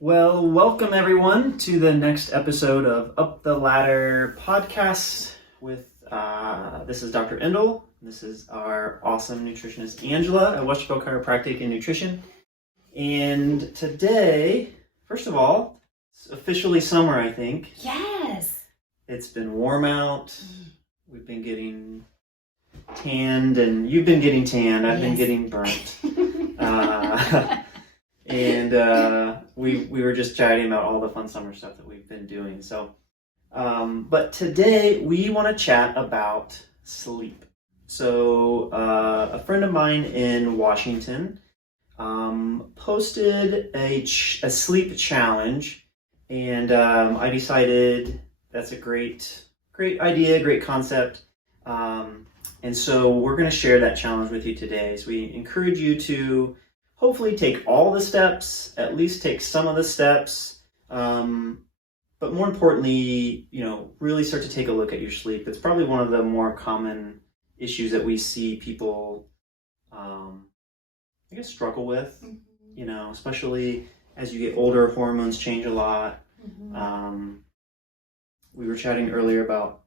Well, welcome everyone to the next episode of Up the Ladder podcast with, this is Dr. Endel. This is our awesome nutritionist, Angela, at Westerville Chiropractic and Nutrition. And today, first of all, it's officially summer, I think. Yes. It's been warm out. We've been getting tanned, and you've been getting tanned. I've been getting burnt. And we were just chatting about all the fun summer stuff that we've been doing. So, but today we want to chat about sleep. So a friend of mine in Washington posted a sleep challenge, and I decided that's a great idea, great concept. And so we're going to share that challenge with you today. So we encourage you to hopefully take all the steps, at least take some of the steps, but more importantly, really start to take a look at your sleep. It's probably one of the more common issues that we see people, struggle with, especially as you get older, hormones change a lot. We were chatting earlier about,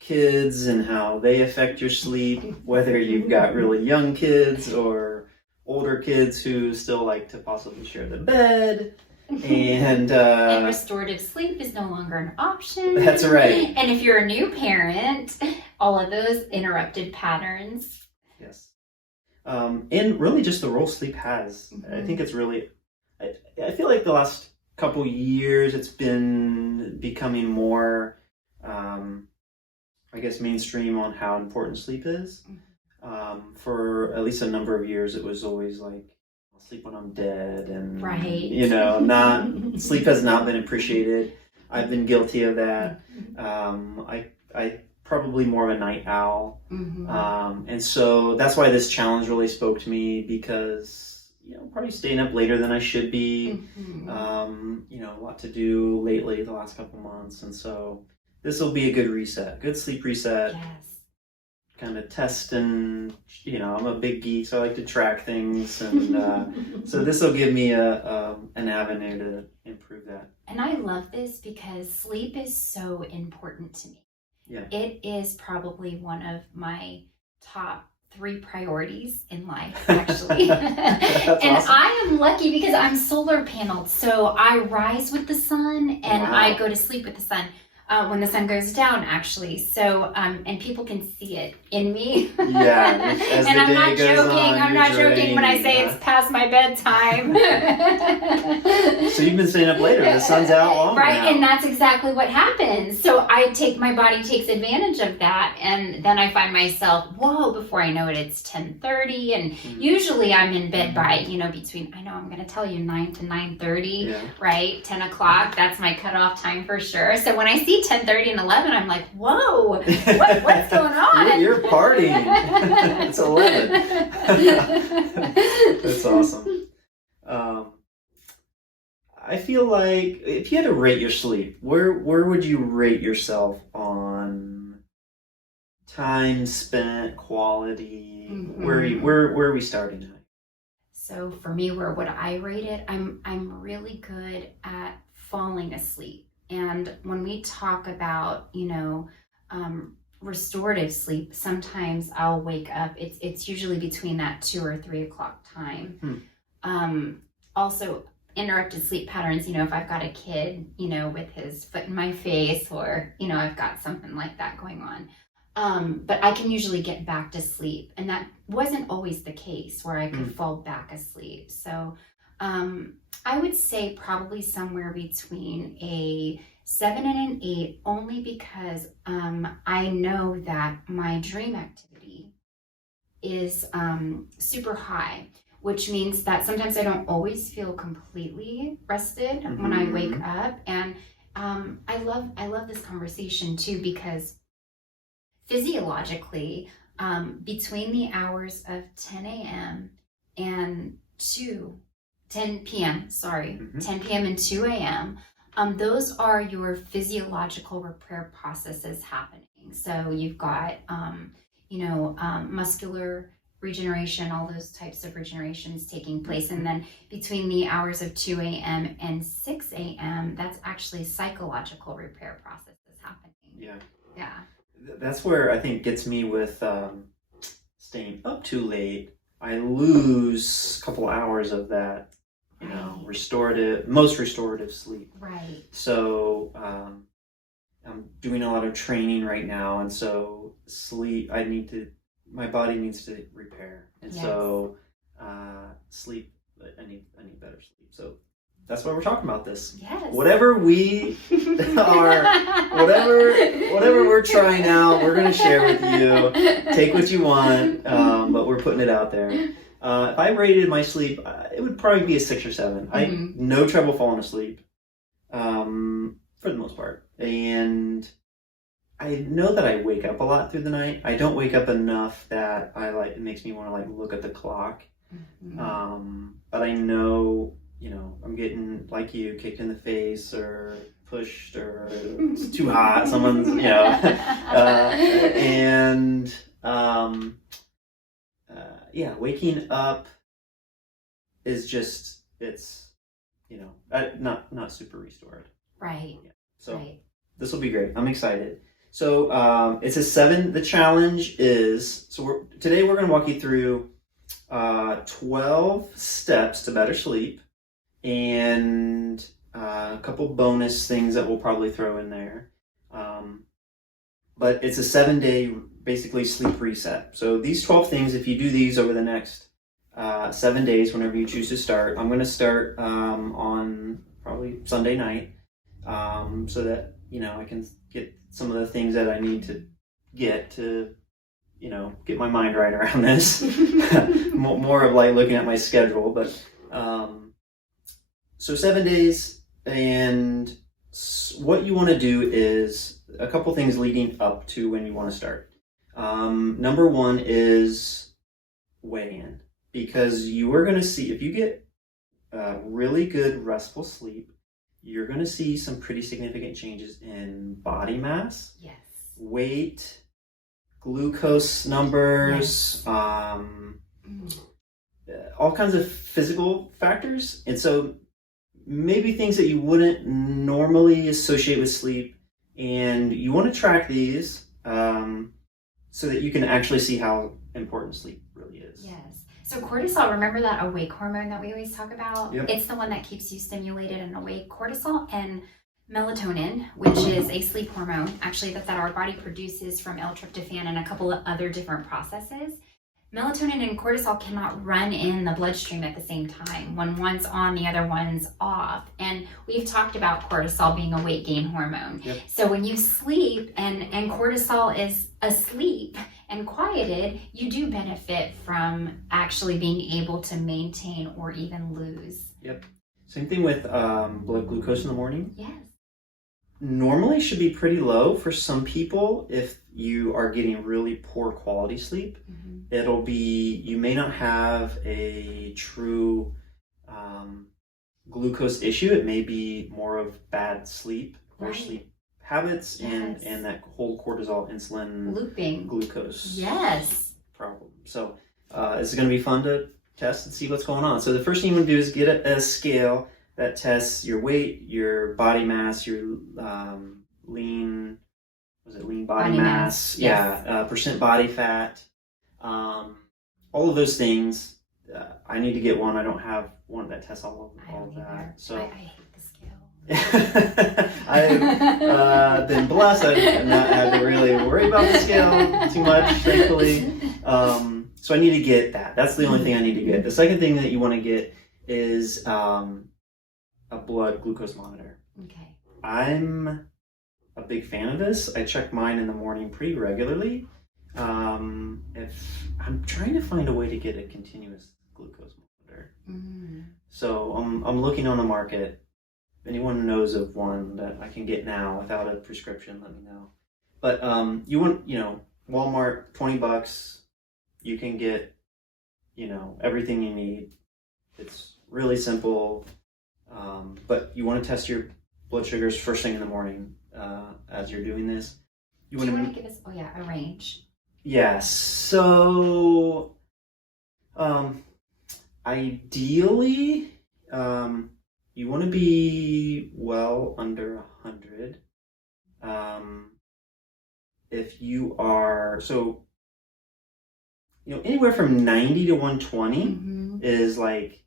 kids and how they affect your sleep, whether you've got really young kids or older kids who still like to possibly share the bed. And restorative sleep is no longer an option. That's right. And if you're a new parent, all of those interrupted patterns. Yes. And really just the role sleep has. I think it's really, I feel like the last couple years it's been becoming more, mainstream on how important sleep is. For at least a number of years, it was always like, I'll sleep when I'm dead, and not sleep has not been appreciated. I've been guilty of that. I probably more of a night owl, and so that's why this challenge really spoke to me, because probably staying up later than I should be. A lot to do lately the last couple months, and so this will be a good reset, good sleep reset. Yes. Kind of test, and I'm a big geek, so I like to track things, and so this will give me an avenue to improve that. And I love this because sleep is so important to me. Yeah, it is probably one of my top 3 priorities in life, actually. And awesome. I am lucky because I'm solar paneled, so I rise with the sun and I go to sleep with the sun. When the sun goes down, actually. So, and people can see it in me. Yeah. As and the I'm day not goes joking. on, I'm not joking when I say it's past my bedtime. So you've been staying up later. The sun's out long right, now. and that's exactly what happens. So my body takes advantage of that, and then I find myself, before I know it, it's 10:30, and usually I'm in bed by, between, I'm going to tell you, 9 to 9:30, right? 10 o'clock, that's my cutoff time for sure. So when I see 10:30 and 11, I'm like, whoa, what's going on? You're partying. It's 11. That's awesome. I feel like if you had to rate your sleep, where would you rate yourself on time spent, quality? Where are we starting at? So for me, where would I rate it? I'm really good at falling asleep. And when we talk about, restorative sleep, sometimes I'll wake up. It's usually between that 2 or 3 o'clock time. Also, interrupted sleep patterns, if I've got a kid, with his foot in my face, or, I've got something like that going on. But I can usually get back to sleep. And that wasn't always the case where I could fall back asleep. So I would say probably somewhere between a 7 and an 8, only because I know that my dream activity is super high, which means that sometimes I don't always feel completely rested when I wake up. And I love this conversation too, because physiologically, between the hours of 10 a.m. and 10 p.m. and 2 a.m., those are your physiological repair processes happening. So you've got, muscular regeneration, all those types of regenerations taking place. And then between the hours of 2 a.m. and 6 a.m., that's actually psychological repair processes happening. Yeah. Yeah. That's where I think gets me with staying up too late. I lose a couple hours of that, most restorative sleep. Right. So I'm doing a lot of training right now, and so sleep, my body needs to repair, and so sleep, I need better sleep. So that's why we're talking about this. Yes. Whatever we are, whatever we're trying out, we're going to share with you. Take what you want, but we're putting it out there. If I rated my sleep, it would probably be a 6 or 7. I had no trouble falling asleep, for the most part. And I know that I wake up a lot through the night. I don't wake up enough that it makes me want to look at the clock. But I know, I'm getting, like you, kicked in the face or pushed, or it's too hot, someone's, waking up is just, it's, not super restored. Right. Yeah. So This will be great. I'm excited. So it's a 7. The challenge is, today we're going to walk you through 12 steps to better sleep, and a couple bonus things that we'll probably throw in there. But it's a 7-day, basically, sleep reset. So these 12 things, if you do these over the next 7 days, whenever you choose to start, I'm going to start on probably Sunday night, so that, I can get some of the things that I need to get to, get my mind right around this. More of looking at my schedule, but so 7 days, and what you want to do is a couple things leading up to when you want to start. Number 1 is weigh in, because you are going to see, if you get really good restful sleep, you're going to see some pretty significant changes in body mass, weight, glucose numbers, all kinds of physical factors. And so maybe things that you wouldn't normally associate with sleep, and you want to track these so that you can actually see how important sleep really is. Yes. So cortisol, remember that awake hormone that we always talk about? Yep. It's the one that keeps you stimulated and awake. Cortisol and melatonin, which is a sleep hormone, actually that our body produces from L-tryptophan and a couple of other different processes. Melatonin and cortisol cannot run in the bloodstream at the same time. When one's on, the other one's off. And we've talked about cortisol being a weight gain hormone. Yep. So when you sleep and cortisol is asleep and quieted, you do benefit from actually being able to maintain or even lose. Yep. Same thing with blood glucose in the morning. Yes. Normally should be pretty low for some people. If you are getting really poor quality sleep, it'll be, you may not have a true glucose issue. It may be more of bad sleep or sleep habits, and that whole cortisol, insulin, looping, glucose problem. So it's going to be fun to test and see what's going on. So the first thing you want to do is get a scale that tests your weight, your body mass, your lean body mass? Yes. Percent body fat, all of those things. I need to get one. I don't have one that tests all of that. So I hate the scale. I've been blessed. I've not had to really worry about the scale too much, thankfully. So I need to get that. That's the only thing I need to get. The second thing that you want to get is a blood glucose monitor. Okay. I'm a big fan of this. I check mine in the morning pretty regularly. If I'm trying to find a way to get a continuous glucose monitor. So I'm looking on the market. If anyone knows of one that I can get now without a prescription, let me know. But you want, Walmart, $20, you can get, everything you need. It's really simple. But you want to test your blood sugars first thing in the morning as you're doing this. Do you want to give us a range? Yes. So Ideally, you want to be well under 100. If you are, anywhere from 90 to 120 is like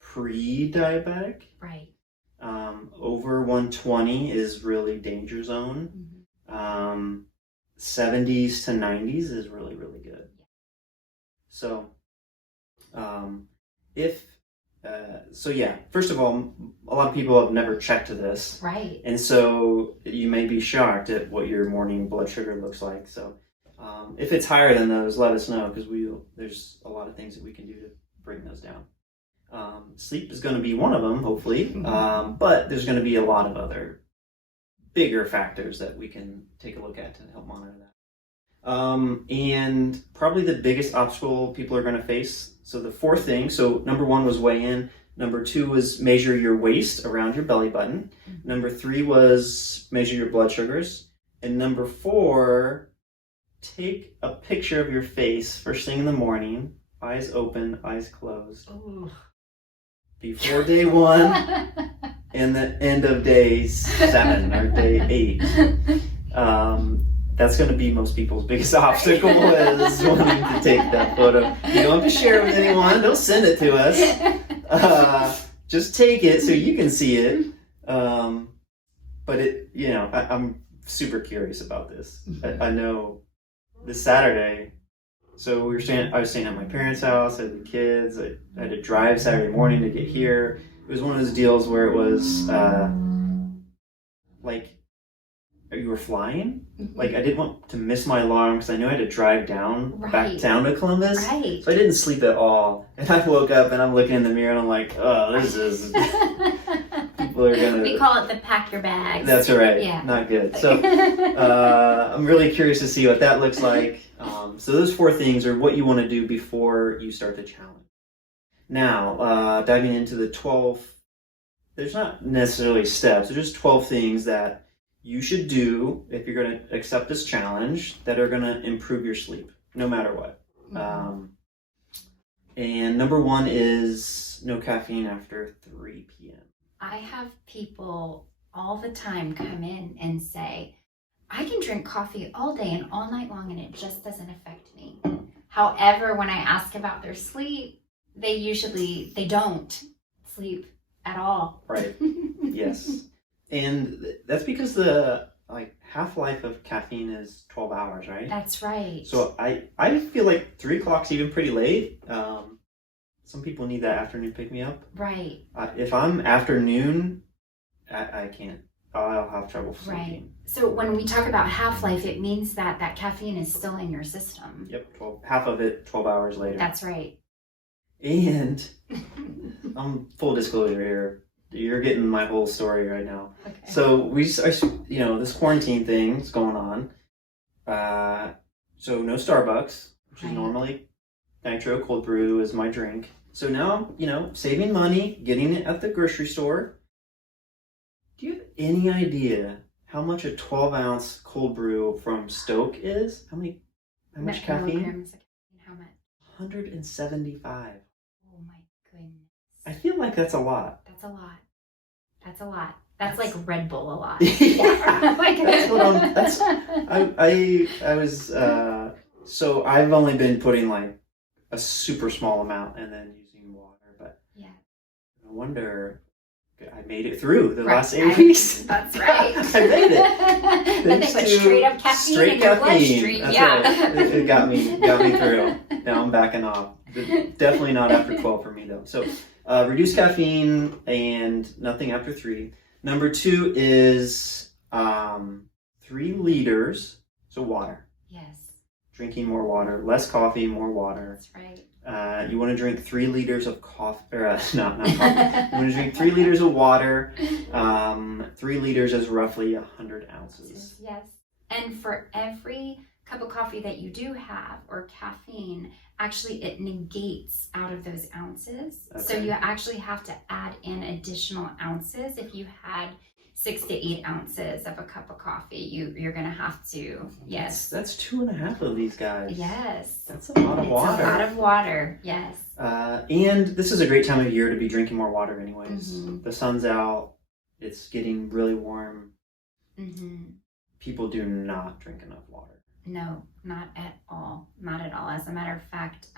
pre-diabetic. Right. Over 120 is really danger zone. 70s to 90s is really, really good. So, first of all, a lot of people have never checked this. Right. And so you may be shocked at what your morning blood sugar looks like. So, if it's higher than those, let us know, because there's a lot of things that we can do to bring those down. Sleep is going to be one of them, hopefully, but there's going to be a lot of other bigger factors that we can take a look at to help monitor that. And probably the biggest obstacle people are going to face. So the fourth thing, number 1 was weigh in. Number 2 was measure your waist around your belly button. Number 3 was measure your blood sugars. And number 4, take a picture of your face first thing in the morning, eyes open, eyes closed. Ooh. Before day 1 and the end of day 7 or day 8. That's going to be most people's biggest obstacle is wanting to take that photo. You don't have to share it with anyone. Don't send it to us. Just take it so you can see it. But I'm super curious about this. I know this Saturday, so I was staying at my parents' house. I had the kids. I had to drive Saturday morning to get here. It was one of those deals where it was like you were flying. Like I didn't want to miss my alarm because I knew I had to drive back down to Columbus. Right. So I didn't sleep at all. And I woke up and I'm looking in the mirror and I'm like, oh, this is people are gonna. We call it the pack your bags. That's right. Yeah. Not good. So I'm really curious to see what that looks like. So those 4 things are what you want to do before you start the challenge. Now, diving into the 12, there's not necessarily steps. There's just 12 things that you should do if you're going to accept this challenge that are going to improve your sleep, no matter what. And number 1 is no caffeine after 3 p.m. I have people all the time come in and say, I can drink coffee all day and all night long and it just doesn't affect me. However, when I ask about their sleep, they don't sleep at all. Right. Yes. And that's because the half-life of caffeine is 12 hours, right? That's right. So I feel like 3 o'clock's even pretty late. Some people need that afternoon pick-me-up. Right. If I'm afternoon, I can't. I'll have trouble sleeping. Right. So when we talk about half-life, it means that caffeine is still in your system. Yep. Half of it 12 hours later. That's right. And full disclosure here. You're getting my whole story right now. Okay. So this quarantine thing is going on. So no Starbucks, which is normally nitro cold brew is my drink. So now, saving money, getting it at the grocery store. Do you have any idea how much a 12-ounce cold brew from Stoke is? How much caffeine? How much? 175. Oh my goodness. I feel like that's a lot. That's a lot. That's like Red Bull a lot. Yeah. So I've only been putting like a super small amount and then using water, but yeah. I wonder, I made it through the last 8 weeks. That's right. I made it. Nothing but straight up caffeine in your bloodstream. That's right. It got me through. Now I'm backing off. Definitely not after 12 for me though. So reduce caffeine and nothing after 3. Number 2 is 3 liters, so water. Yes. Drinking more water, less coffee, more water. That's right. You want to drink 3 liters of coffee, or not coffee. You want to drink 3 liters of water. 3 liters is roughly 100 ounces. Yes. And for every cup of coffee that you do have, or caffeine, actually it negates out of those ounces. Okay. So you actually have to add in additional ounces if you had 6 to 8 ounces of a cup of coffee. You're gonna have to, yes. That's 2.5 of these guys. Yes. That's a lot of water. It's a lot of water, yes. And this is a great time of year to be drinking more water anyways. Mm-hmm. The sun's out. It's getting really warm. Mm-hmm. People do not drink enough water. No, not at all. Not at all. As a matter of fact,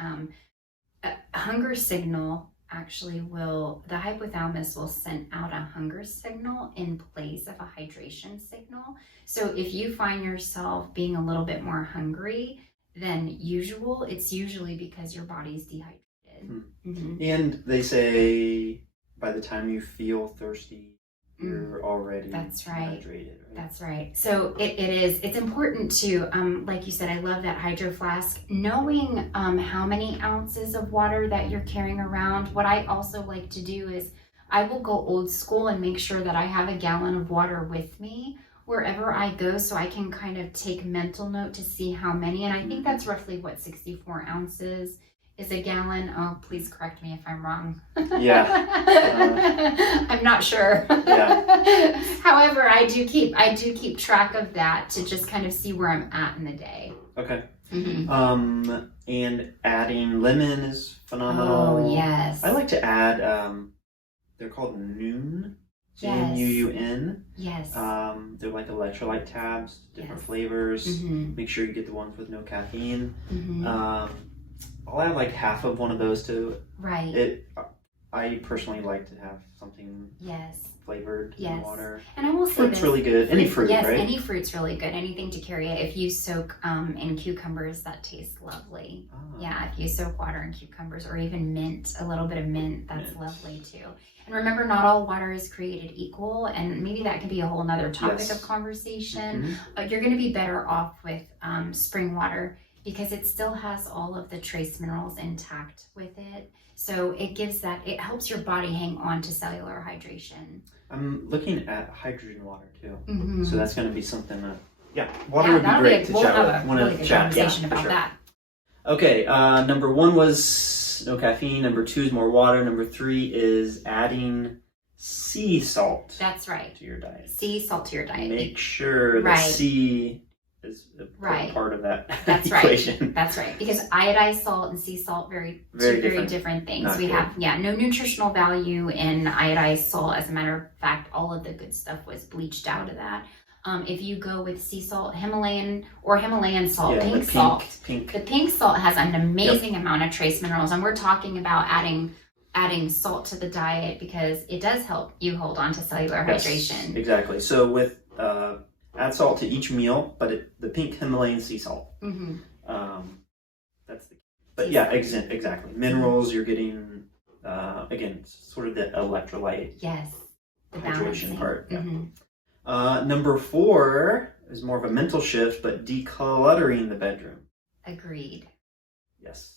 a hunger signal actually the hypothalamus will send out a hunger signal in place of a hydration signal. So if you find yourself being a little bit more hungry than usual, it's usually because your body's dehydrated. Mm-hmm. And they say by the time you feel thirsty, you're already dehydrated. Right? That's right. So it's important to, like you said, I love that hydro flask. Knowing how many ounces of water that you're carrying around. What I also like to do is I will go old school and make sure that I have a gallon of water with me wherever I go, so I can kind of take mental note to see how many. And I think that's roughly 64 ounces is a gallon. Oh, please correct me if I'm wrong. Yeah. I'm not sure. Yeah. However, I do keep track of that to just kind of see where I'm at in the day. Okay. Mm-hmm. And adding lemon is phenomenal. Oh, yes. I like to add, they're called Nuun. Yes. Nuun. Yes. They're like electrolyte tabs, different Yes. flavors. Mm-hmm. Make sure you get the ones with no caffeine. Mm-hmm. I'll add like half of one of those to Right. it. I personally like to have something flavored in water. And I will say fruit's really good. Any fruit, yes, right? any fruit's really good. Anything to carry it. If you soak in cucumbers, that tastes lovely. Ah. Yeah, if you soak water in cucumbers or even mint, a little bit of mint, that's lovely too. And remember, not all water is created equal, and maybe that could be a whole nother topic of conversation. Mm-hmm. You're going to be better off with spring water because it still has all of the trace minerals intact with it. So it helps your body hang on to cellular hydration. I'm looking at hydrogen water too. Mm-hmm. So that's going to be something water would be great to we'll chat have with. a really good conversation about that. Okay, number 1 was no caffeine. Number 2 is more water. Number 3 is adding sea salt. That's right. To your diet. Sea salt to your diet. Make sure that sea is a part of that equation. Right. That's right. Because iodized salt and sea salt, very different things. Not we good. have no nutritional value in iodized salt. As a matter of fact, all of the good stuff was bleached out of that. If you go with sea salt, Himalayan salt, pink salt. The pink salt has an amazing amount of trace minerals, and we're talking about adding salt to the diet because it does help you hold on to cellular hydration. Exactly. So with add salt to each meal, but the pink Himalayan sea salt. Mm-hmm. That's the key. But yeah, exactly. Minerals, you're getting again sort of the electrolyte. Yes. The hydration balancing part. Yeah. Mm-hmm. Number 4 is more of a mental shift, but decluttering the bedroom. Agreed. Yes,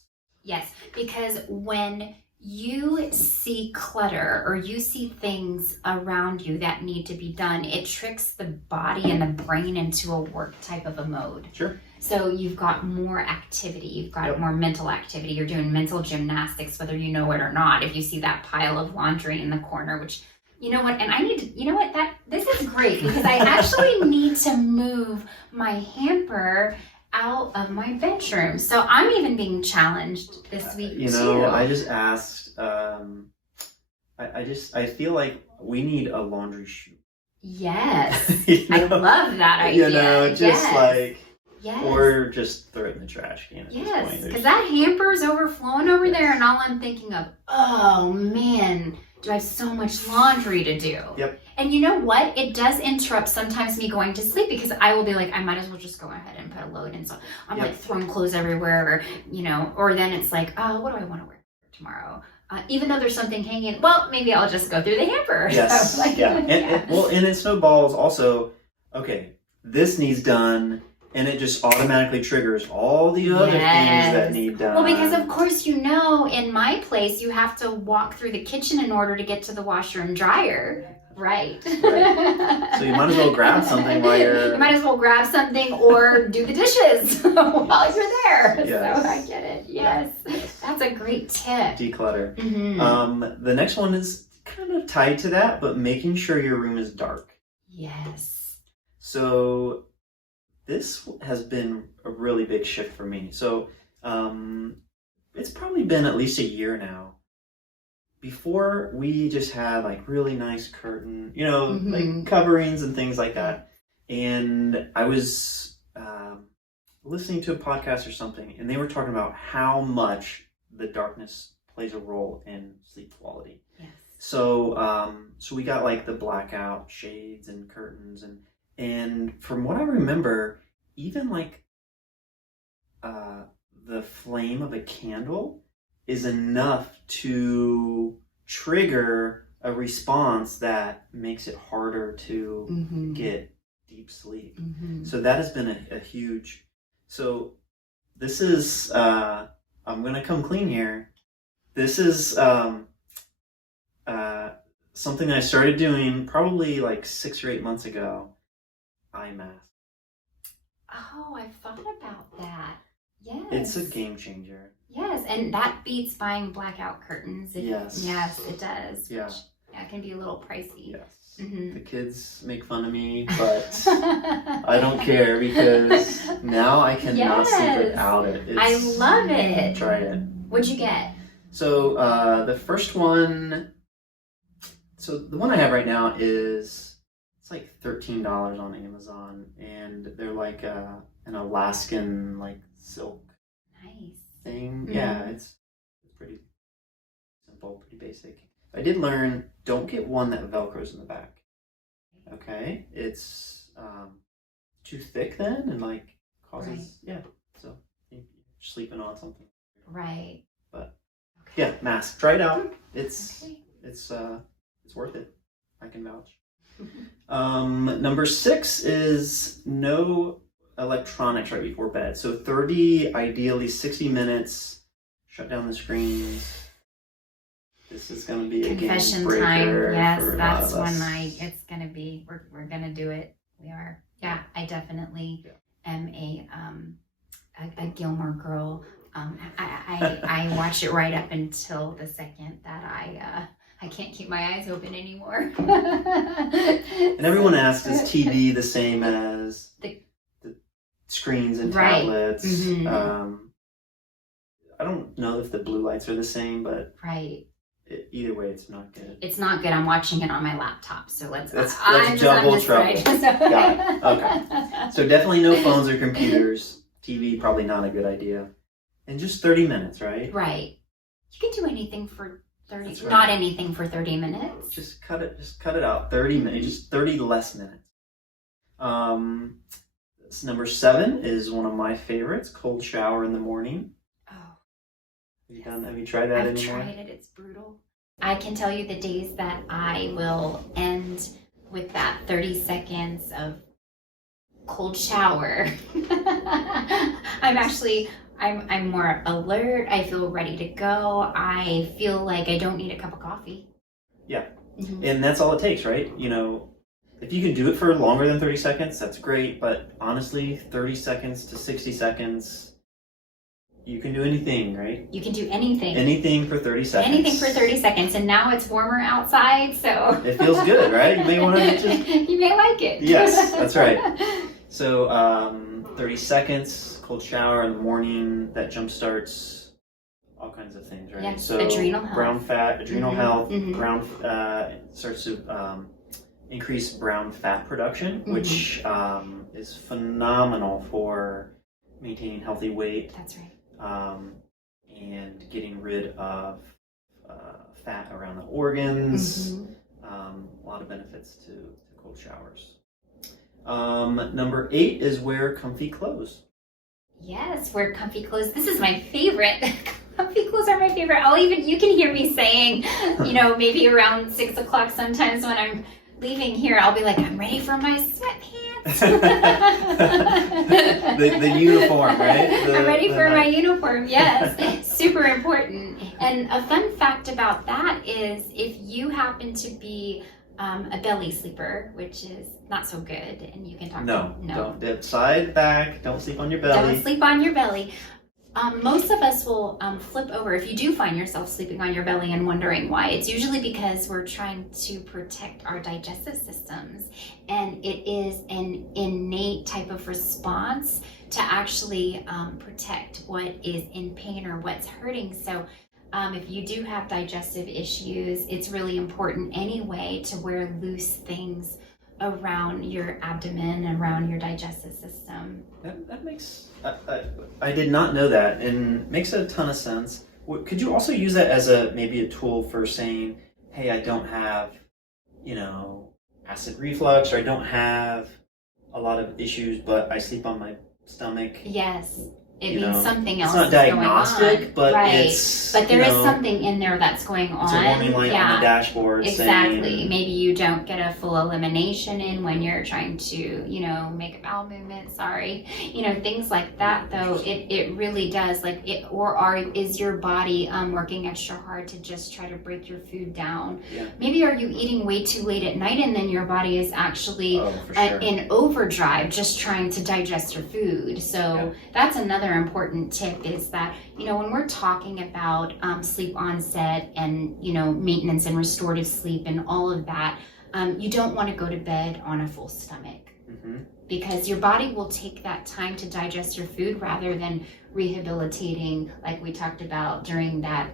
because when you see clutter or you see things around you that need to be done, it tricks the body and the brain into a work type of a mode. Sure. So you've got more activity, you've got more mental activity, you're doing mental gymnastics, whether you know it or not. If you see that pile of laundry in the corner, which you know what, and I need to, this is great because I actually need to move my hamper out of my bedroom. So I'm even being challenged this week too. I just asked, I feel like we need a laundry chute. Yes. I love that idea. Or just throw it in the trash can at this point. Because that hamper's overflowing over there and all I'm thinking of, oh man, do I have so much laundry to do? Yep. And you know what? It does interrupt sometimes me going to sleep because I will be like, I might as well just go ahead and put a load in. So I'm like throwing clothes everywhere, or then it's like, oh, what do I want to wear tomorrow? Even though there's something hanging, well, maybe I'll just go through the hamper. Yes. So, And it snowballs also, okay, this needs done. And it just automatically triggers all the other things that need done. Well, because of course, in my place, you have to walk through the kitchen in order to get to the washer and dryer. Right. So you might as well grab something while you're... You might as well grab something or do the dishes while you're there. Yes. So I get it. Yes. That's a great tip. Declutter. Mm-hmm. The next one is kind of tied to that, but making sure your room is dark. Yes. So this has been a really big shift for me. So it's probably been at least a year now. Before, we just had like really nice curtain, like coverings and things like that. And I was listening to a podcast or something, and they were talking about how much the darkness plays a role in sleep quality. Yes. So so we got like the blackout shades and curtains, and from what I remember, even like the flame of a candle is enough to trigger a response that makes it harder to get deep sleep. So that has been a huge. So this is I'm gonna come clean here. This is something I started doing probably like 6 or 8 months ago. Eye mask. Oh, I've thought about that. Yes. It's a game changer. Yes, and that beats buying blackout curtains. Yes. Yes, it does. Yeah. Which, it can be a little pricey. Yes. Mm-hmm. The kids make fun of me, but I don't care because now I cannot sleep without it. I love it. Try it. What'd you get? So the first one, so the one I have right now it's like $13 on Amazon, and they're like an Alaskan like silk thing. Mm-hmm. Yeah, it's pretty simple, pretty basic. I did learn, don't get one that velcros in the back. Okay, it's too thick then, and like causes so you're sleeping on something. Right. But yeah, mask. Try it out. It's worth it. I can vouch. Number 6 is no electronics right before bed. So 30, ideally 60 minutes. Shut down the screens. This is going to be a confession game breaker time. Yes, for that's a lot of one us. it's going to be. We're going to do it. We are. Yeah, I definitely am a Gilmore Girl. I watch it right up until the second that I can't keep my eyes open anymore. And everyone asks, is TV the same as the screens and tablets? Mm-hmm. I don't know if the blue lights are the same, but either way, it's not good. It's not good. I'm watching it on my laptop, so that's double trouble. Got it. Okay. So definitely no phones or computers. TV, probably not a good idea. And just 30 minutes, right? Right. You can do anything for 30. That's right. Not anything for 30 minutes. Just cut it out. 30 minutes. Just 30 less minutes. Number 7 is one of my favorites. Cold shower in the morning. Have you tried that anymore? I've tried it. It's brutal. I can tell you the days that I will end with that 30 seconds of cold shower. I'm more alert. I feel ready to go. I feel like I don't need a cup of coffee. Yeah. Mm-hmm. And that's all it takes, right? If you can do it for longer than 30 seconds, that's great. But honestly, 30 seconds to 60 seconds, you can do anything, right? You can do anything. Anything for 30 seconds. Anything for 30 seconds. And now it's warmer outside, so... It feels good, right? You may want to just... You may like it. Yes, that's right. So, 30 seconds, cold shower in the morning, that jump starts all kinds of things, right? Yes, so adrenal health. Brown fat, adrenal health, Mm-hmm. starts to increase brown fat production, which is phenomenal for maintaining healthy weight. That's right. And getting rid of fat around the organs. A lot of benefits to cold showers. Number 8 is wear comfy clothes. Yes, wear comfy clothes. This is my favorite. Comfy clothes are my favorite. You can hear me saying, maybe around 6 o'clock sometimes when I'm leaving here, I'll be like, I'm ready for my sweatpants. the uniform, right? I'm ready for my uniform, yes. Super important. And a fun fact about that is if you happen to be a belly sleeper, which is not so good, and you can talk No. Don't side, back, don't sleep on your belly. Don't sleep on your belly. Most of us will flip over. If you do find yourself sleeping on your belly and wondering why, it's usually because we're trying to protect our digestive systems. And it is an innate type of response to actually protect what is in pain or what's hurting. So if you do have digestive issues, it's really important anyway to wear loose things around your abdomen, around your digestive system. That makes, I did not know that, and makes a ton of sense. Could you also use that as maybe a tool for saying, hey, I don't have, acid reflux, or I don't have a lot of issues, but I sleep on my stomach? Yes. It means something else. It's not diagnostic, but right. it's. But there is something in there that's going on. It's a warning light on the dashboard. Exactly. Saying, maybe you don't get a full elimination in when you're trying to, make a bowel movement. Sorry, things like that. Though it really does. Like it, is your body working extra hard to just try to break your food down? Yeah. Maybe are you eating way too late at night, and then your body is actually in overdrive, just trying to digest your food. So that's another important tip is that when we're talking about sleep onset and maintenance and restorative sleep and all of that, you don't want to go to bed on a full stomach, because your body will take that time to digest your food rather than rehabilitating, like we talked about, during that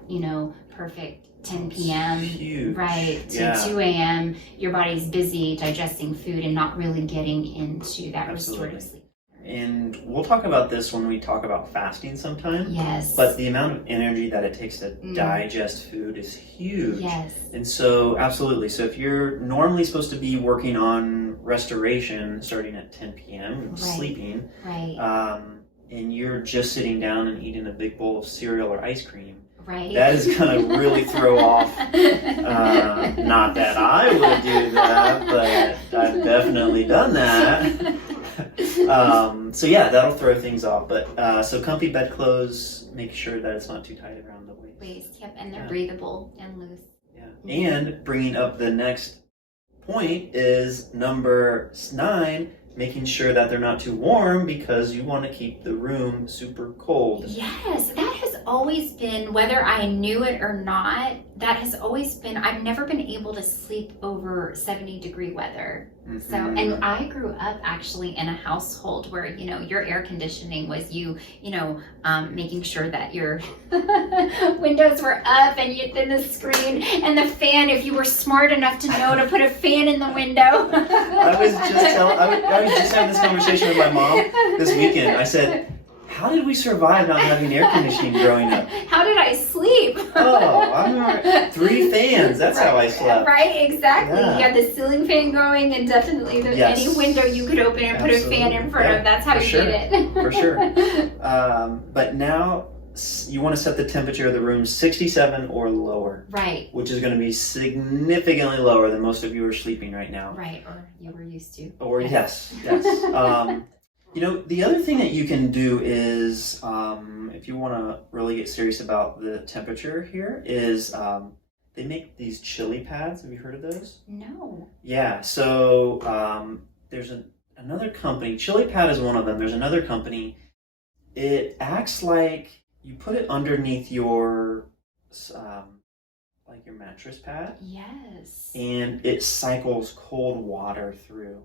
perfect 10 p.m. to 2 a.m. Your body's busy digesting food and not really getting into that restorative sleep. And we'll talk about this when we talk about fasting sometime. Yes. But the amount of energy that it takes to digest food is huge. Yes. And so, absolutely. So if you're normally supposed to be working on restoration starting at 10 p.m., sleeping, and you're just sitting down and eating a big bowl of cereal or ice cream, that is going to really throw off. Not that I would do that, but I've definitely done that. So that'll throw things off. But so comfy bedclothes, make sure that it's not too tight around the waist. Yep, and they're breathable and loose. Yeah. And bringing up the next point is number 9, making sure that they're not too warm, because you want to keep the room super cold. Yes, that has always been, whether I knew it or not, that has always been, I've never been able to sleep over 70-degree weather. So, and I grew up actually in a household where, your air conditioning was making sure that your windows were up and you thin the screen, and the fan, if you were smart enough to know to put a fan in the window. I was just having this conversation with my mom this weekend. I said, how did we survive not having air conditioning growing up? How did I sleep? I remember 3 fans. That's how I slept. Right, exactly. You had the ceiling fan going, and definitely any window you could open and put a fan in front of. That's how you did it. For sure. But now you want to set the temperature of the room 67 or lower. Right. Which is going to be significantly lower than most of you are sleeping right now. Right, or you were used to. Or yes. The other thing that you can do is, if you want to really get serious about the temperature here, is they make these chili pads. Have you heard of those? No. Yeah, so there's another company. Chili Pad is one of them. There's another company. It acts like you put it underneath your your mattress pad. Yes. And it cycles cold water through.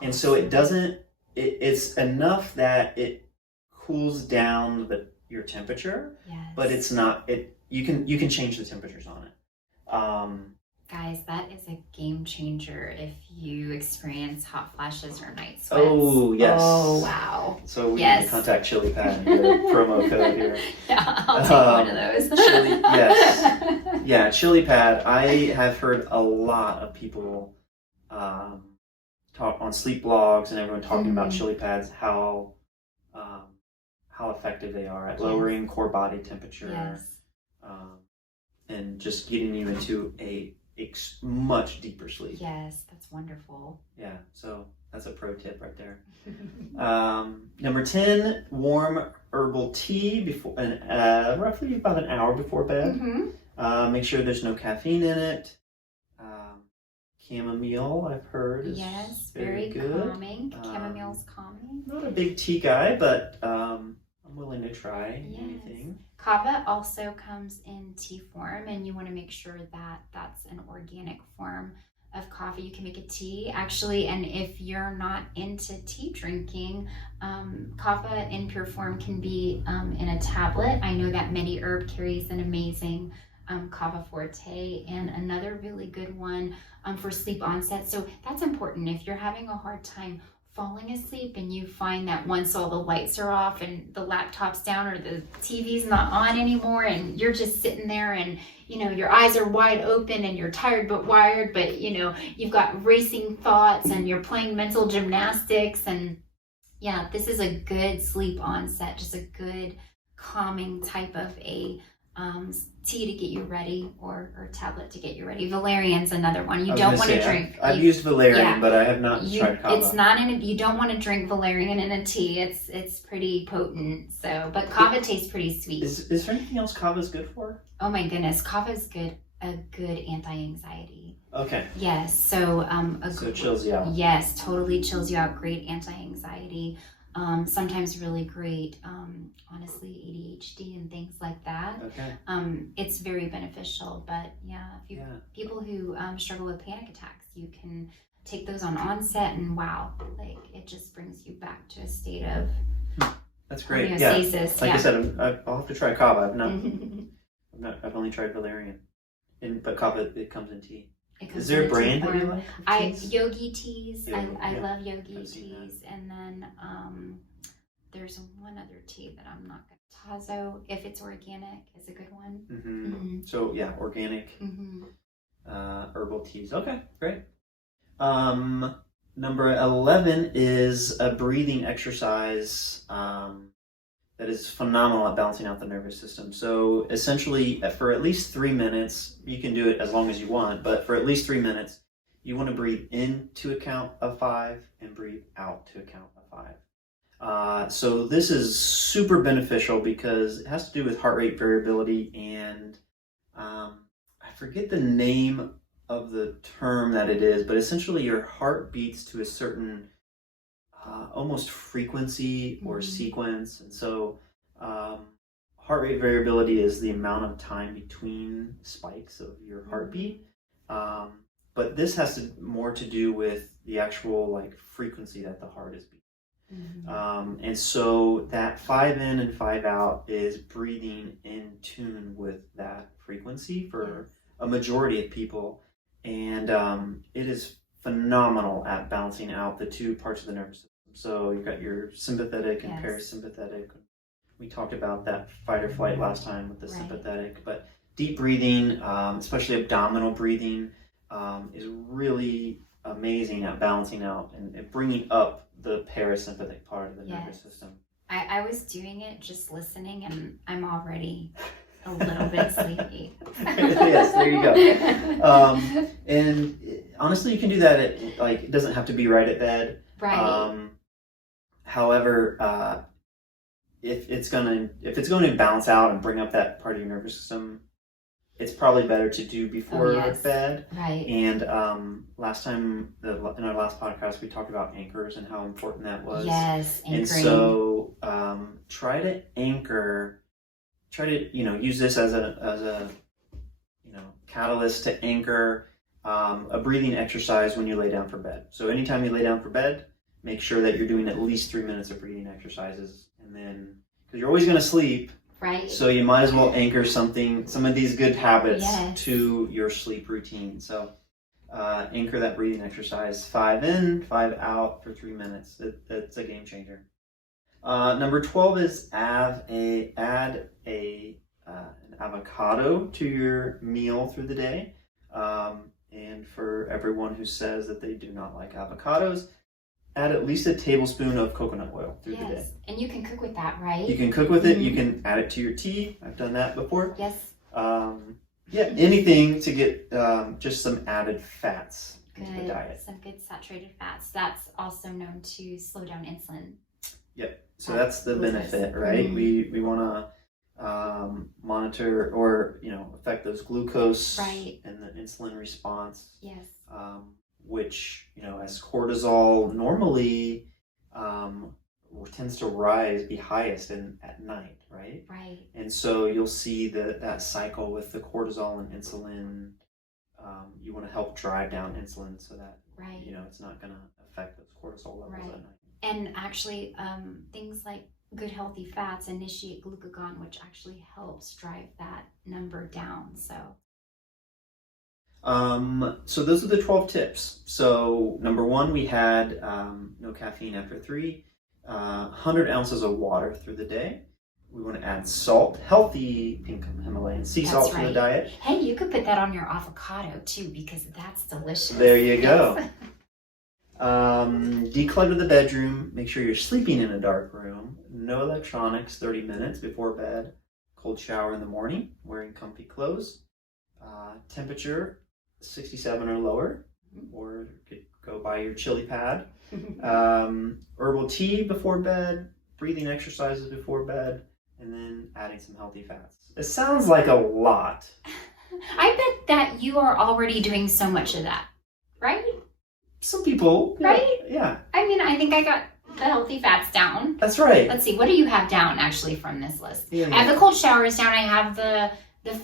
And so it doesn't, it's enough that it cools down your temperature, but it's not, you can change the temperatures on it. Guys, that is a game changer if you experience hot flashes or night sweats. Oh, yes. Oh, wow. So we can contact Chili Pad and get a promo code here. Yeah, I'll take one of those. Yes. Yeah, Chili Pad. I have heard a lot of people talk on sleep blogs and everyone talking about Chili Pads, how effective they are at lowering core body temperature, and just getting you into a much deeper sleep. Yes, that's wonderful. Yeah, so that's a pro tip right there. Number 10, warm herbal tea before, roughly about an hour before bed. Make sure there's no caffeine in it. Chamomile, I've heard, is very good. Calming. Chamomile's calming. Not a big tea guy, but I'll I'm willing to try Yes. anything. Kava also comes in tea form, and you want to make sure that that's an organic form of coffee. You can make a tea actually, and if you're not into tea drinking, kava in pure form can be in a tablet. I know that MediHerb carries an amazing kava forte, and another really good one for sleep onset. So that's important. If you're having a hard time falling asleep and you find that once all the lights are off and the laptop's down or the TV's not on anymore and you're just sitting there and your eyes are wide open and you're tired but wired, but you've got racing thoughts and you're playing mental gymnastics, and this is a good sleep onset, just a good calming type of a tea to get you ready, or tablet to get you ready. Valerian's another one. You don't want to drink. I've used Valerian, but I have not tried kava. It's not you don't want to drink Valerian in a tea. It's pretty potent. So, but kava tastes pretty sweet. Is there anything else kava is good for? Oh my goodness, kava is a good anti-anxiety. Okay. Yes. So so it chills you out. Yes, totally chills you out. Great anti-anxiety. Sometimes really great, honestly, ADHD and things like that. Okay. It's very beneficial, but people who struggle with panic attacks, you can take those on onset, and wow, like it just brings you back to a state of that's great. homeostasis. Like I said, I'll have to try kava. I've only tried Valerian, but kava it comes in tea. Is there a brand that you like? Yogi teas. I love yogi teas. And then there's one other tea that I'm not going to. Tazo, if it's organic, is a good one. Mm-hmm. So organic herbal teas. Okay, great. Number 11 is a breathing exercise that is phenomenal at balancing out the nervous system. So essentially, for at least 3 minutes, you can do it as long as you want, but for at least 3 minutes, you want to breathe in to a count of 5 and breathe out to a count of 5. So this is super beneficial because it has to do with heart rate variability, and I forget the name of the term that it is, but essentially your heart beats to a certain almost frequency or sequence, and so heart rate variability is the amount of time between spikes of your heartbeat, but this has more to do with the actual frequency that the heart is beating, and so that 5 in and 5 out is breathing in tune with that frequency for a majority of people, and it is phenomenal at balancing out the two parts of the nervous system. So you've got your sympathetic and parasympathetic. We talked about that fight or flight last time with the sympathetic, but deep breathing, especially abdominal breathing, is really amazing at balancing out and bringing up the parasympathetic part of the nervous system. I was doing it just listening, and I'm already a little bit sleepy. Yes, there you go. And honestly, you can do that it doesn't have to be right at bed. Right. However, if it's going to balance out and bring up that part of your nervous system, it's probably better to do before bed. Right. And last time, in our last podcast, we talked about anchors and how important that was. Yes, anchoring. And so try to anchor. Try to use this as a catalyst to anchor a breathing exercise when you lay down for bed. So anytime you lay down for bed, make sure that you're doing at least 3 minutes of breathing exercises, and then because you're always going to sleep, right? So you might as well anchor some of these good habits to your sleep routine. So anchor that breathing exercise, 5 in, 5 out for 3 minutes. It's a game changer. Number 12 is add an avocado to your meal through the day. And for everyone who says that they do not like avocados, add at least a tablespoon of coconut oil through the day. And you can cook with that, right? You can cook with it. You can add it to your tea. I've done that before. Yes. Anything to get just some added fats into the diet. Some good saturated fats. That's also known to slow down insulin. Yep. So that's the benefit, right? We want to monitor or affect those glucose and the insulin response. Yes. Which as cortisol normally tends to rise, be highest at night, right? Right. And so you'll see that cycle with the cortisol and insulin. You want to help drive down insulin so that Right. it's not going to affect those cortisol levels at night. And actually, things like good healthy fats initiate glucagon, which actually helps drive that number down. So those are the 12 tips. So number 1, we had no caffeine after 3, 100 ounces of water through the day. We want to add salt, healthy pink Himalayan sea salt to the diet. Hey, you could put that on your avocado too, because that's delicious. There you go. Declutter the bedroom. Make sure you're sleeping in a dark room. No electronics 30 minutes before bed. Cold shower in the morning. Wearing comfy clothes. Temperature 67 or lower. Or you could go buy your chili pad. Herbal tea before bed. Breathing exercises before bed. And then adding some healthy fats. It sounds like a lot. I bet that you are already doing so much of that, right? Some people. Right? Yeah. I mean, I think I got the healthy fats down. That's right. Let's see, what do you have down actually from this list? Yeah. I have the cold showers down. I have the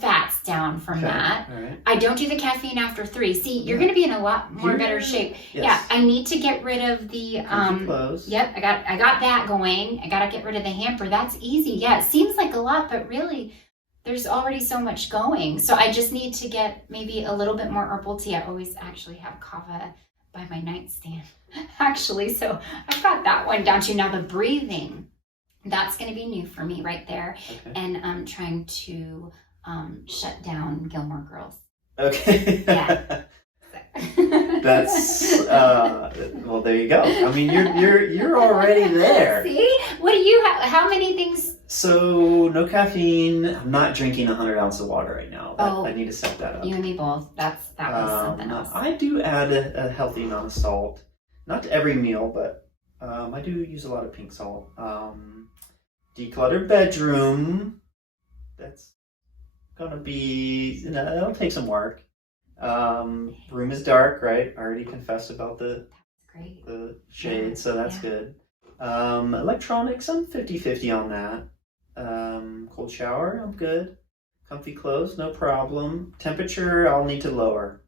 fats down from that. All right. I don't do the caffeine after 3. See, you're going to be in a lot more better shape. Yes. Yeah, I need to get rid of the clothes. Yep, I got that going. I got to get rid of the hamper. That's easy. Yeah, it seems like a lot, but really there's already so much going. So I just need to get maybe a little bit more herbal tea. I always actually have kava by my nightstand actually. So I've got that one down to now. The breathing, that's going to be new for me right there. Okay. And I'm trying to shut down Gilmore Girls. Okay. Yeah. That's well, there you go. I mean, you're already there. See, what do you have? How many things? So no caffeine. I'm not drinking 100 ounces of water right now. I need to set that up. You and me both. That was something else. I do add a healthy amount of salt, not to every meal, but I do use a lot of pink salt. Declutter bedroom. That's gonna be, it'll take some work. Room is dark, right? I already confessed about the shade, so that's good. Electronics, I'm 50-50 on that. Cold shower, I'm good. Comfy clothes, no problem. Temperature, I'll need to lower.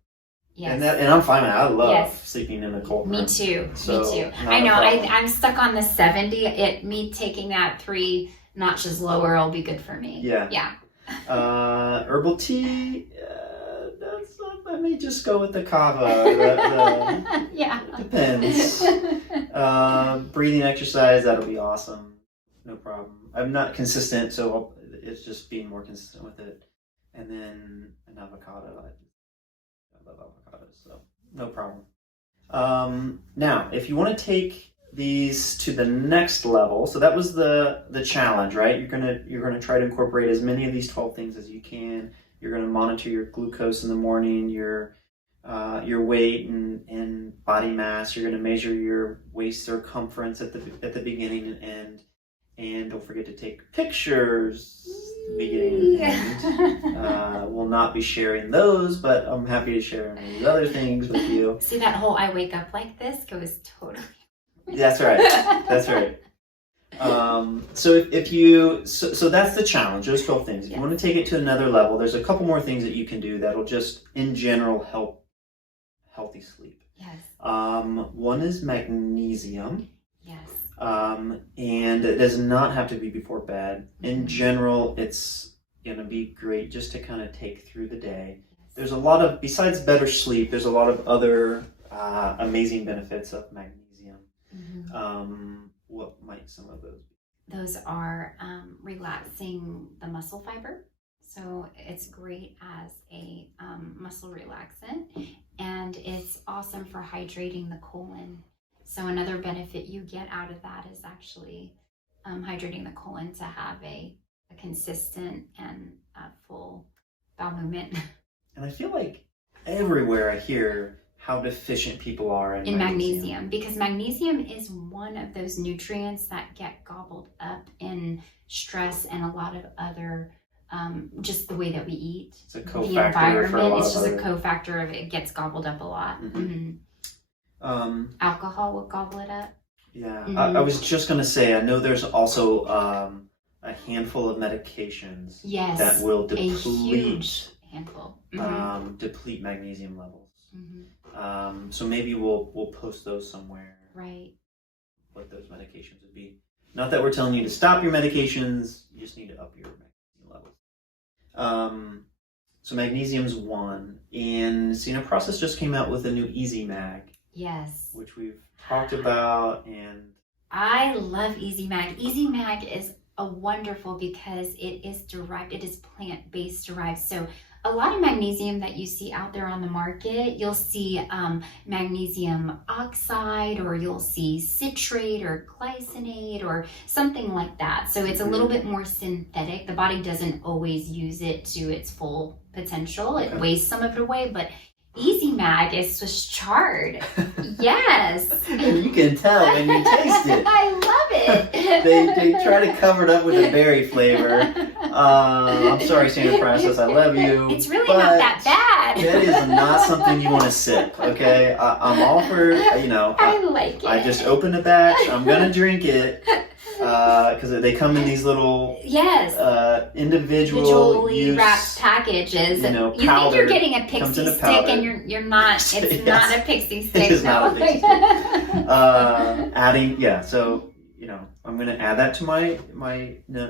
Yes. And I'm fine with that. I love sleeping in a cold room. Me too. So, me too. I know. I'm stuck on the 70. Me taking that 3 notches lower will be good for me. Yeah. Yeah. Herbal tea, I may just go with the kava. Yeah. It depends. Breathing exercise, that'll be awesome. No problem. I'm not consistent, so it's just being more consistent with it. And then an avocado. I love avocados, so no problem. Now, if you want to take these to the next level, so that was the challenge, right? You're gonna try to incorporate as many of these 12 things as you can. You're gonna monitor your glucose in the morning, your weight and body mass. You're gonna measure your waist circumference at the beginning and don't forget to take pictures at the beginning and end. We'll not be sharing those, but I'm happy to share these other things with you. See, that whole I wake up like this goes totally. That's right. That's right. So so that's the challenge, those 12 things. If you want to take it to another level, there's a couple more things that you can do that'll just in general help healthy sleep. Yes. One is magnesium. Yes. And it does not have to be before bed. In general, it's going to be great just to kind of take through the day. There's a lot of, besides better sleep, there's a lot of other amazing benefits of magnesium. What might some of those be? Those are relaxing the muscle fiber. So it's great as a muscle relaxant, and it's awesome for hydrating the colon. So another benefit you get out of that is actually hydrating the colon to have a consistent and full bowel movement. And I feel like everywhere I hear how deficient people are in magnesium, because magnesium is one of those nutrients that get gobbled up in stress and a lot of other, just the way that we eat, it's a cofactor, the environment. It's just other... a cofactor of it gets gobbled up a lot. Alcohol will gobble it up. Yeah, Mm-hmm. I was just gonna say, I know there's also a handful of medications Yes, that will a deplete huge handful. deplete magnesium levels. Mm-hmm. So maybe we'll post those somewhere. Right. What those medications would be. Not that we're telling you to stop your medications. You just need to up your magnesium levels. So magnesium's one, and Process just came out with a new EasyMag. Yes. Which we've talked about, and I love EasyMag. EasyMag is a wonderful because it is plant-based derived. So a lot of magnesium that you see out there on the market, you'll see magnesium oxide, or you'll see citrate or glycinate or something like that. So it's a little bit more synthetic. The body doesn't always use it to its full potential. It wastes some of it away, but EasyMag is Swiss chard. Yes. You can tell when you taste it. I love it. They try to cover it up with a berry flavor. I'm sorry, Standard Process, I love you. It's really not that bad. That is not something you want to sip, okay? I'm all for, I like it. I just opened a batch. I'm going to drink it. Because they come in these little individually wrapped packages. You think you're getting a pixie stick, and you're not. It's not a pixie stick. It's not a pixie stick. So I'm gonna add that to my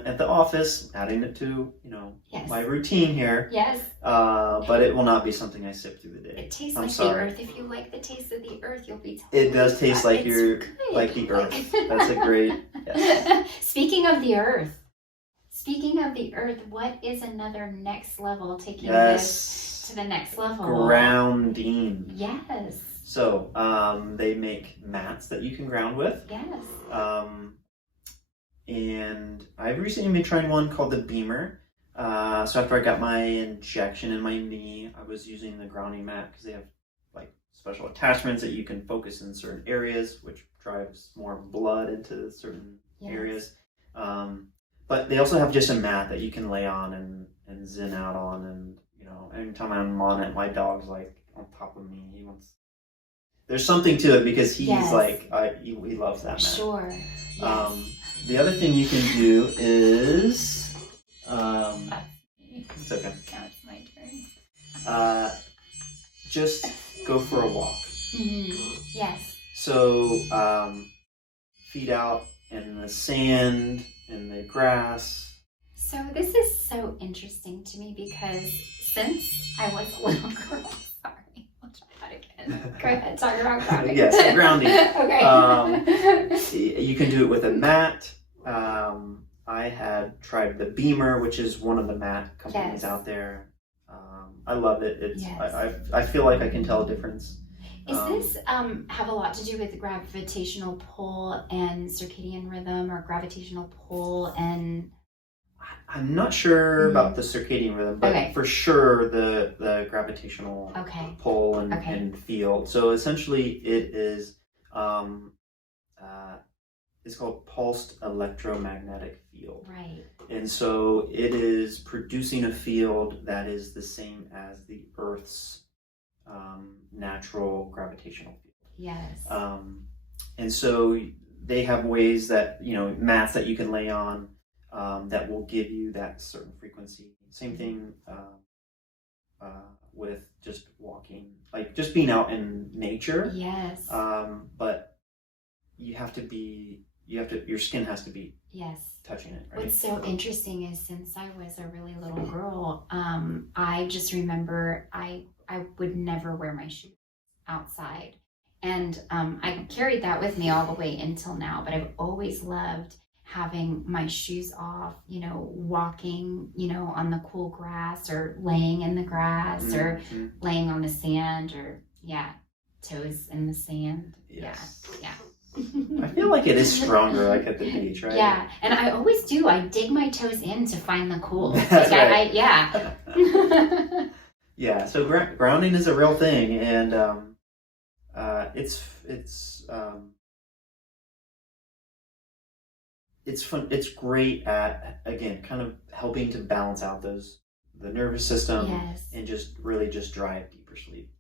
at the office, adding it to my routine here. Yes. But it will not be something I sip through the day. It tastes like the earth. If you like the taste of the earth, you'll be. It does taste like like the earth. That's a great. Yes. Speaking of the earth, what is another next level taking this to the next level? Grounding. Yes. So they make mats that you can ground with. Yes. And I've recently been trying one called the Beamer. So after I got my injection in my knee, I was using the grounding mat because they have like special attachments that you can focus in certain areas, which drives more blood into certain areas. But they also have just a mat that you can lay on and zen out on. And anytime I'm on it, my dog's like on top of me. There's something to it because he's he loves that mat. Sure. Yes. The other thing you can do is it's okay. Now it's my turn. Just go for a walk. Yes. So feet out in the sand, in the grass. So this is so interesting to me because since I was a little girl, sorry, I'll try that again. Go ahead, talk about grounding. Yes, grounding. Okay. You can do it with a mat. I had tried the Beamer, which is one of the mat companies out there. I love it. It's I feel like I can tell a difference. Is this have a lot to do with gravitational pull and circadian rhythm, or gravitational pull and? I'm not sure about the circadian rhythm, but for sure the gravitational pull and field. So essentially, it is it's called pulsed electromagnetic field. Right. And so it is producing a field that is the same as the Earth's natural gravitational field. Yes. And so they have ways that, mats that you can lay on that will give you that certain frequency. Same thing with just walking, like just being out in nature. Yes. But your skin has to be touching it, right? What's so interesting is since I was a really little girl, I just remember I would never wear my shoes outside. And I carried that with me all the way until now, but I've always loved having my shoes off, walking, on the cool grass, or laying in the grass, or laying on the sand, or toes in the sand. Yes. Yeah. I feel like it is stronger, like at the beach, right? Yeah, and I always do. I dig my toes in to find the cool. That's right. Yeah. So grounding is a real thing, and it's fun. It's great at, again, kind of helping to balance out the nervous system and just really just drive deeper sleep.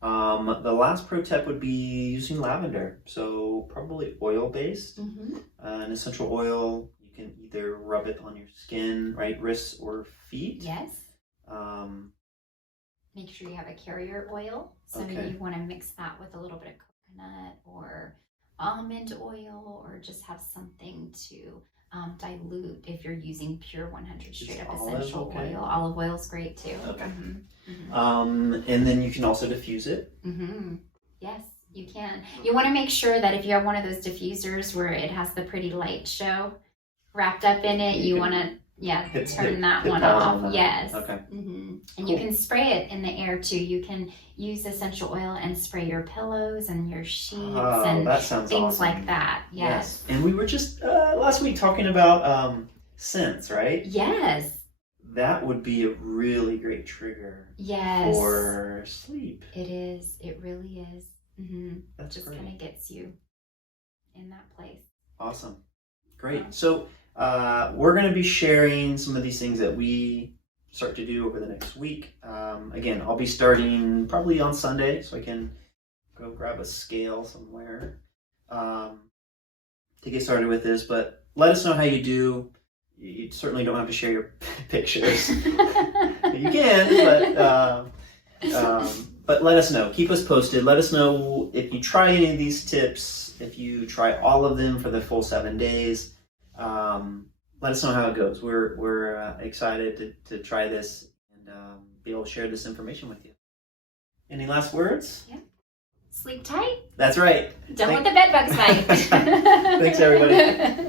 The last pro tip would be using lavender. So probably oil-based. An essential oil, you can either rub it on your skin, right, wrists or feet. Yes. Make sure you have a carrier oil. So Okay. you want to mix that with a little bit of coconut or almond oil, or just have something to dilute if you're using pure 100 straight up essential okay. oil. Olive oil is great too. Okay. And then you can also diffuse it. Yes, you can. You want to make sure that if you have one of those diffusers where it has the pretty light show wrapped up in it, you want to turn that one off. That. Yes. Okay. And Cool. you can spray it in the air too. You can use essential oil and spray your pillows and your sheets and that sounds things awesome. like that. Yes. And we were just last week talking about scents, right? Yes. That would be a really great trigger Yes. for sleep. It is. It really is. That's just great. kind of gets you in that place. Awesome. Great. So we're going to be sharing some of these things that we start to do over the next week. Again, I'll be starting probably on Sunday, so I can go grab a scale somewhere to get started with this. But let us know how you do. You certainly don't have to share your pictures. You can, but let us know. Keep us posted. Let us know if you try any of these tips, if you try all of them for the full 7 days. Let us know how it goes. We're excited to try this and be able to share this information with you. Any last words? Yeah. Sleep tight. That's right. Don't let the bed bugs bite. Thanks, everybody.